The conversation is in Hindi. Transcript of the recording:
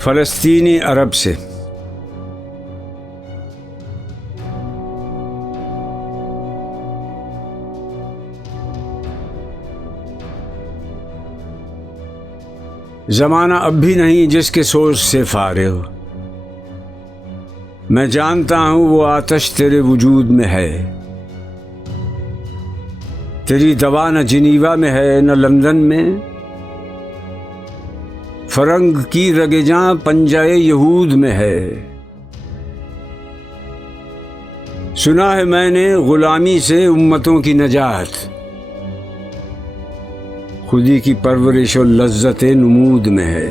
फ़लस्तीनी अरब से। ज़माना अब भी नहीं जिसके सोच से फारिग, मैं जानता हूँ वो आतश तेरे वजूद में है। तेरी दवा न जिनीवा में है न लंदन में, फरंग की रगेजां पंजाए यहूद में है। सुना है मैंने गुलामी से उम्मतों की नजात, खुदी की परवरिश और लज्जत नमूद में है।